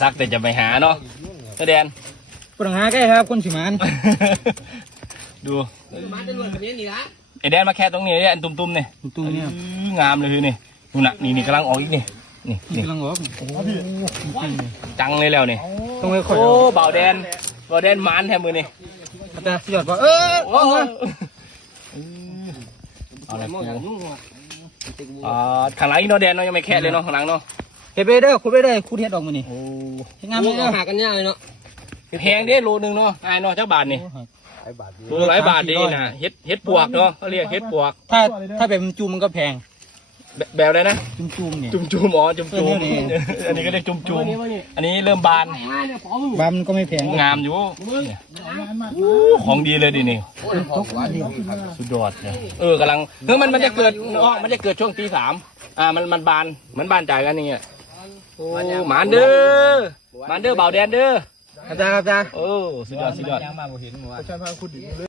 ซักแต่จะไปหาเนาะแดน ปัญหาใกล้ครับคนสิมัน ดูไอแดนมาแค่ตรงนี้เนี่ยอันตุ้มๆเนี่ย ตุ้มเนี่ย งามเลยนี่ดูนะนี่กำลังออกอีกนี่นี่ กำลังออก จังเลยแล้วนี่ ต้องไปขอ โอ้บ่าวแดนหมานแทนมือนี่ แต่ยอดว่าโอ้เอามา เอาอะไรข้างหลังอีกเนาะแดนเนาะยังไม่แค่เลยเนาะข้างหลังเนาะ เฮ็ดไปเด้อขุดไปเด้อขุดเฮ็ดออกมานี่งามเลยหากันยากเลยเนาะ แพงเด้โลนึงเนาะไอ้เนาะเจ้าบาทนี่โลหลายบาทดีนะเฮ็ดปวกเนาะเขาเรียกเฮ็ดปวกถ้าแบบจุ่มมันก็แพง แบบอะไรนะ จุ่มเนี่ย จุ่มอ๋อจุ่มอันนี้ก็เรียกจุ่มอันนี้เริ่มบาน บามันก็ไม่แพง งามอยู่ของดีเลยดินี่สุดยอดเลยกำลังมันจะเกิดมันจะเกิดช่วงตี 3มันบานเหมือนบานจ่ายกันนี่โอ้หมานเด้อบ่าวแดนเด้อ อาจารย์ สุดยอด